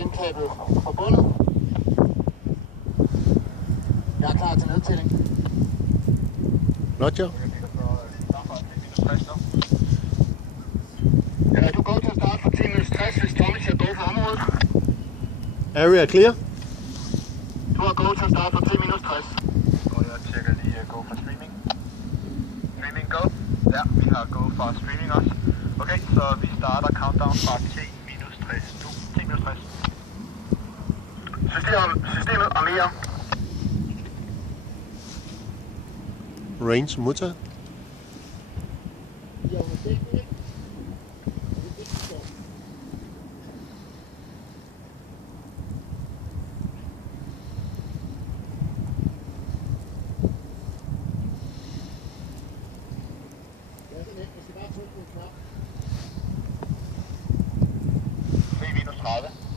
SIM-kabel forbundet. Jeg er klar til nedtælling. Roger. Ja, du går til at starte for 10 minus 60, hvis Tommy siger go for området. Area clear. Du har go til at starte for 10 minus 60. Og jeg tjekker lige go for streaming. Streaming go. Ja, vi har go for streaming også. Okay, så vi starter countdown fra 10 minus 60. 10 minus 60. Systemet armerer. Range modtaget. minus 30.